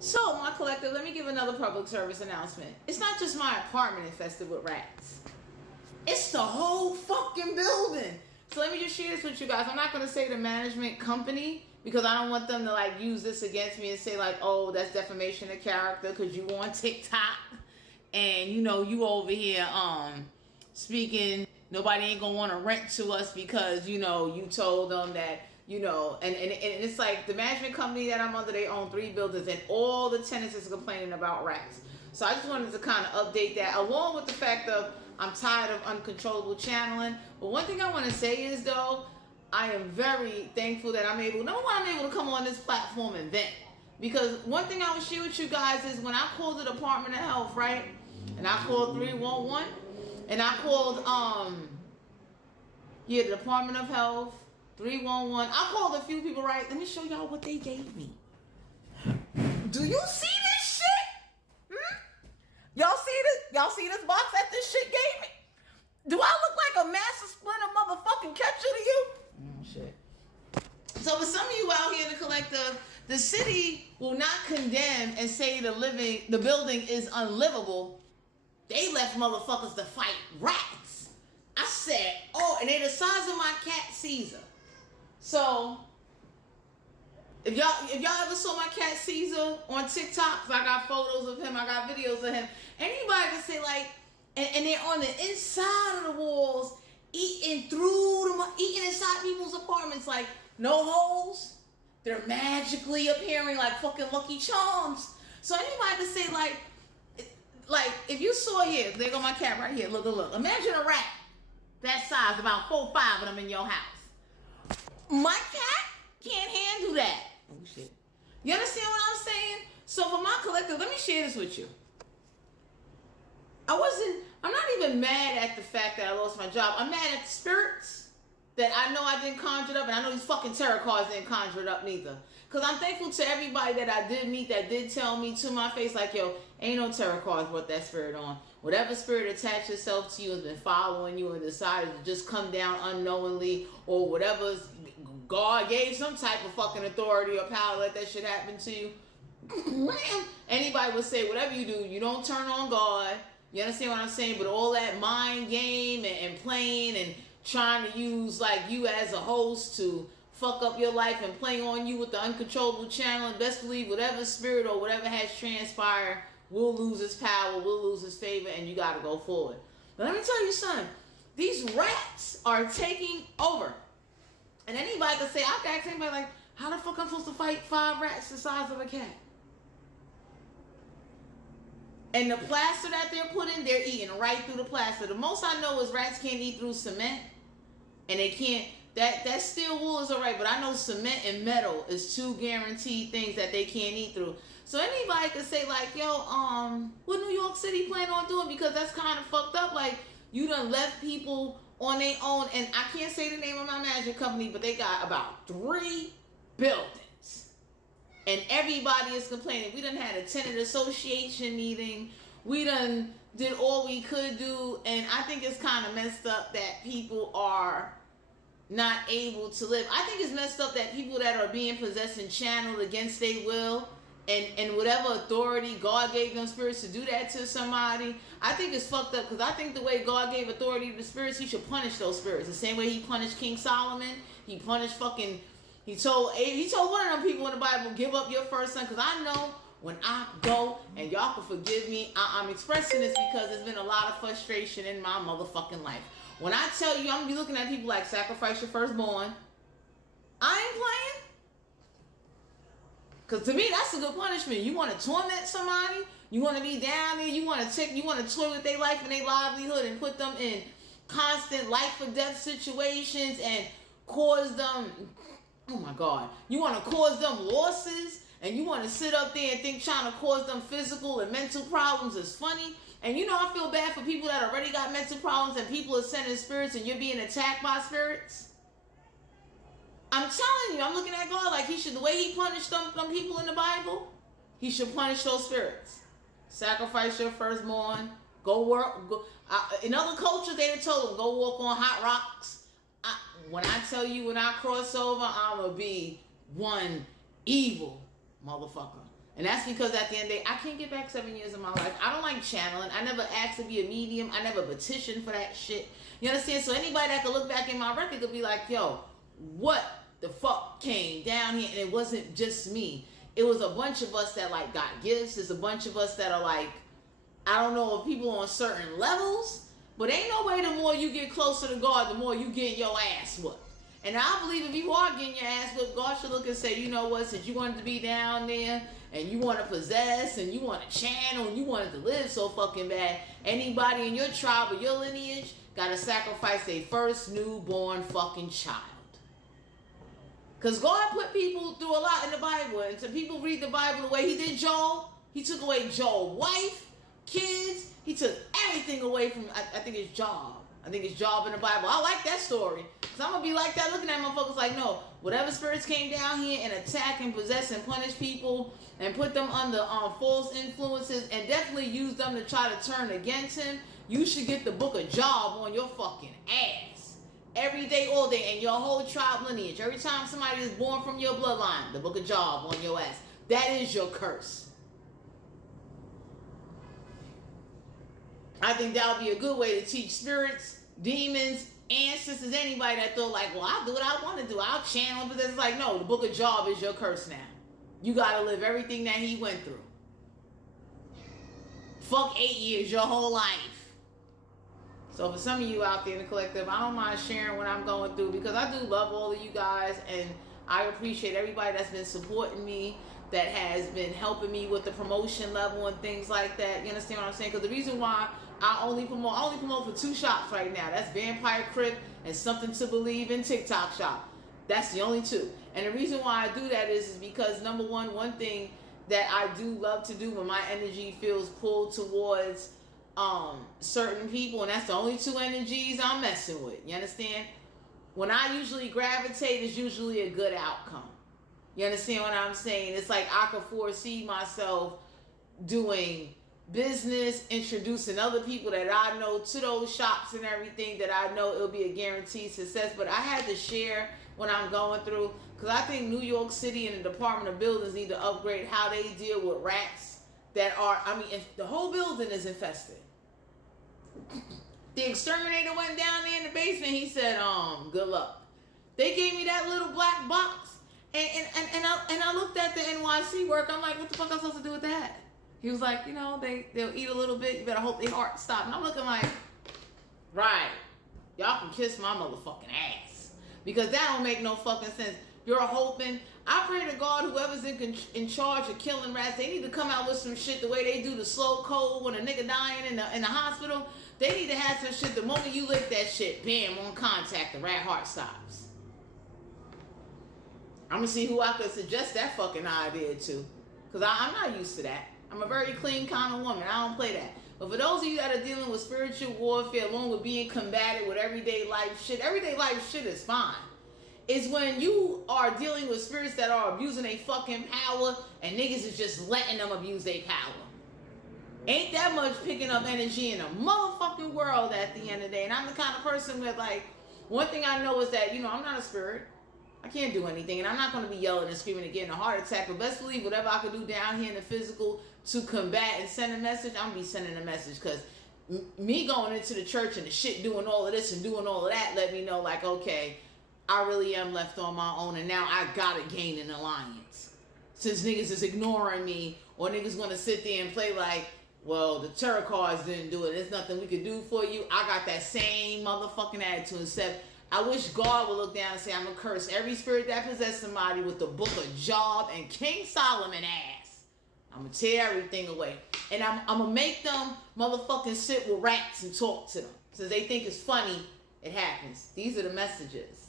So, my collective, let me give another public service announcement. It's not just my apartment infested with rats. It's the whole fucking building. So let me just share this with you guys. I'm not going to say the management company because I don't want them to like use this against me and say like, oh, that's defamation of character because you on TikTok and you know you over here speaking. Nobody ain't gonna want to rent to us because you know you told them that. You know, and it's like the management company that I'm under, they own 3 buildings and all the tenants is complaining about rats. So I just wanted to kind of update that along with the fact of I'm tired of uncontrollable channeling. But one thing I want to say is though, I am very thankful that I'm able to come on this platform and vent. Because one thing I will share with you guys is when I called the Department of Health, right? And I called 311 and I called, the Department of Health, 311. I called a few people, right? Let me show y'all what they gave me. Do you see this shit? Y'all see this? Y'all see this box that this shit gave me? Do I look like a master splinter motherfucking catcher to you? Oh, shit. So for some of you out here in the collective, the city will not condemn and say the building is unlivable. They left motherfuckers to fight rats. I said, oh, and they the size of my cat Caesar. So, if y'all ever saw my cat Caesar on TikTok, 'cause I got photos of him, I got videos of him. Anybody can say like, and they're on the inside of the walls, eating inside people's apartments, like no holes. They're magically appearing like fucking Lucky Charms. So anybody can say like if you saw here, there go my cat right here. Look. Imagine a rat that size, about 4 or 5 of them in your house. My cat can't handle that. Oh shit. You understand what I'm saying? So for my collective, let me share this with you. I'm not even mad at the fact that I lost my job. I'm mad at the spirits that I know I didn't conjure it up, and I know these fucking tarot cards didn't conjure it up neither. Because I'm thankful to everybody that I did meet that did tell me to my face, like, yo, ain't no tarot cards brought that spirit on. Whatever spirit attached itself to you has been following you and decided to just come down unknowingly, or whatever God gave some type of fucking authority or power to let that shit happen to you. Anybody would say, whatever you do, you don't turn on God. You understand what I'm saying? But all that mind game and playing and trying to use like you as a host to fuck up your life and play on you with the uncontrollable channel, and best believe whatever spirit or whatever has transpired will lose its power, will lose its favor, and you got to go forward. But let me tell you something. These rats are taking over. And anybody can say, I can ask anybody like, how the fuck I'm supposed to fight 5 rats the size of a cat? And the plaster that they're putting, they're eating right through the plaster. The most I know is rats can't eat through cement. And they can't, that steel wool is alright, but I know cement and metal is 2 guaranteed things that they can't eat through. So anybody could say like, yo, what New York City plan on doing? Because that's kind of fucked up. Like, you done left people on their own, and I can't say the name of my management company, but they got about 3 buildings. And everybody is complaining. We done had a tenant association meeting. We done did all we could do. And I think it's kind of messed up that people are not able to live. I think it's messed up that people that are being possessed and channeled against their will and whatever authority God gave them spirits to do that to somebody, I think it's fucked up, because I think the way God gave authority to the spirits, he should punish those spirits. The same way he punished King Solomon. He punished fucking... He told one of them people in the Bible, give up your first son, because I know when I go, and y'all can forgive me, I'm expressing this because there's been a lot of frustration in my motherfucking life. When I tell you, I'm going to be looking at people like, sacrifice your firstborn, I ain't playing. Because to me, that's a good punishment. You want to torment somebody, you want to be down there, you want to toy with their life and their livelihood and put them in constant life or death situations and cause them... Oh my God. You want to cause them losses, and you want to sit up there and think trying to cause them physical and mental problems is funny. And you know, I feel bad for people that already got mental problems and people are sending spirits and you're being attacked by spirits. I'm telling you, I'm looking at God like he should, the way he punished them people in the Bible, he should punish those spirits. Sacrifice your firstborn. Go work. In other cultures, they done told them, go walk on hot rocks. When I tell you, when I cross over, I'm going to be one evil motherfucker. And that's because at the end of the day, I can't get back 7 years of my life. I don't like channeling. I never asked to be a medium. I never petitioned for that shit. You understand? So anybody that could look back in my record could be like, yo, what the fuck came down here? And it wasn't just me. It was a bunch of us that like got gifts. There's a bunch of us that are like, I don't know if people on certain levels, but ain't no way the more you get closer to God, the more you get your ass whooped. And I believe if you are getting your ass whooped, God should look and say, you know what, since you wanted to be down there and you want to possess and you want to channel and you wanted to live so fucking bad, anybody in your tribe or your lineage got to sacrifice their first newborn fucking child. Because God put people through a lot in the Bible. And so people read the Bible the way he did Joel. He took away Joel's wife, kids. He took everything away from, I think it's Job. I think it's Job in the Bible. I like that story. Because I'm going to be like that looking at motherfuckers like, no, whatever spirits came down here and attack and possess and punish people and put them under false influences and definitely use them to try to turn against him, you should get the book of Job on your fucking ass. Every day, all day, and your whole tribe lineage. Every time somebody is born from your bloodline, the book of Job on your ass. That is your curse. I think that would be a good way to teach spirits, demons, ancestors, anybody that thought like, well, I'll do what I want to do. I'll channel, but it's like, no, the book of Job is your curse now. You got to live everything that he went through. Fuck 8 years, your whole life. So for some of you out there in the collective, I don't mind sharing what I'm going through because I do love all of you guys and I appreciate everybody that's been supporting me, that has been helping me with the promotion level and things like that. You understand what I'm saying? Because the reason why I only promote for 2 shops right now. That's Vampire Crypt and Something to Believe in TikTok shop. That's the only 2. And the reason why I do that is because number one thing that I do love to do when my energy feels pulled towards certain people, and that's the only 2 energies I'm messing with. You understand? When I usually gravitate, it's usually a good outcome. You understand what I'm saying? It's like I could foresee myself doing business, introducing other people that I know to those shops and everything that I know it'll be a guaranteed success. But I had to share what I'm going through because I think New York City and the Department of Buildings need to upgrade how they deal with rats that are, if the whole building is infested. The exterminator went down there in the basement. He said, good luck. They gave me that little black box. And I looked at the NYC work. I'm like, what the fuck am I supposed to do with that? He was like, they'll eat a little bit. You better hope their heart stops. And I'm looking like, right, y'all can kiss my motherfucking ass. Because that don't make no fucking sense. You're hoping. I pray to God, whoever's in charge of killing rats, they need to come out with some shit the way they do the slow cold when a nigga dying in the hospital. They need to have some shit. The moment you lick that shit, bam, on contact, the rat heart stops. I'm going to see who I could suggest that fucking idea to. Because I'm not used to that. I'm a very clean kind of woman. I don't play that. But for those of you that are dealing with spiritual warfare, along with being combated with everyday life shit is fine. It's when you are dealing with spirits that are abusing their fucking power and niggas is just letting them abuse their power. Ain't that much picking up energy in a motherfucking world at the end of the day. And I'm the kind of person that, like, one thing I know is that, I'm not a spirit. I can't do anything. And I'm not going to be yelling and screaming and getting a heart attack. But best believe whatever I could do down here in the physical to combat and send a message, I'm going to be sending a message. Because me going into the church and the shit doing all of this and doing all of that let me know, like, okay, I really am left on my own. And now I got to gain an alliance. Since niggas is ignoring me or niggas going to sit there and play like, well, the tarot cards didn't do it. There's nothing we could do for you. I got that same motherfucking attitude. Except I wish God would look down and say, I'm going to curse every spirit that possessed somebody with the book of Job and King Solomon ass. I'm going to tear everything away. And I'm going to make them motherfucking sit with rats and talk to them. Since they think it's funny, it happens. These are the messages.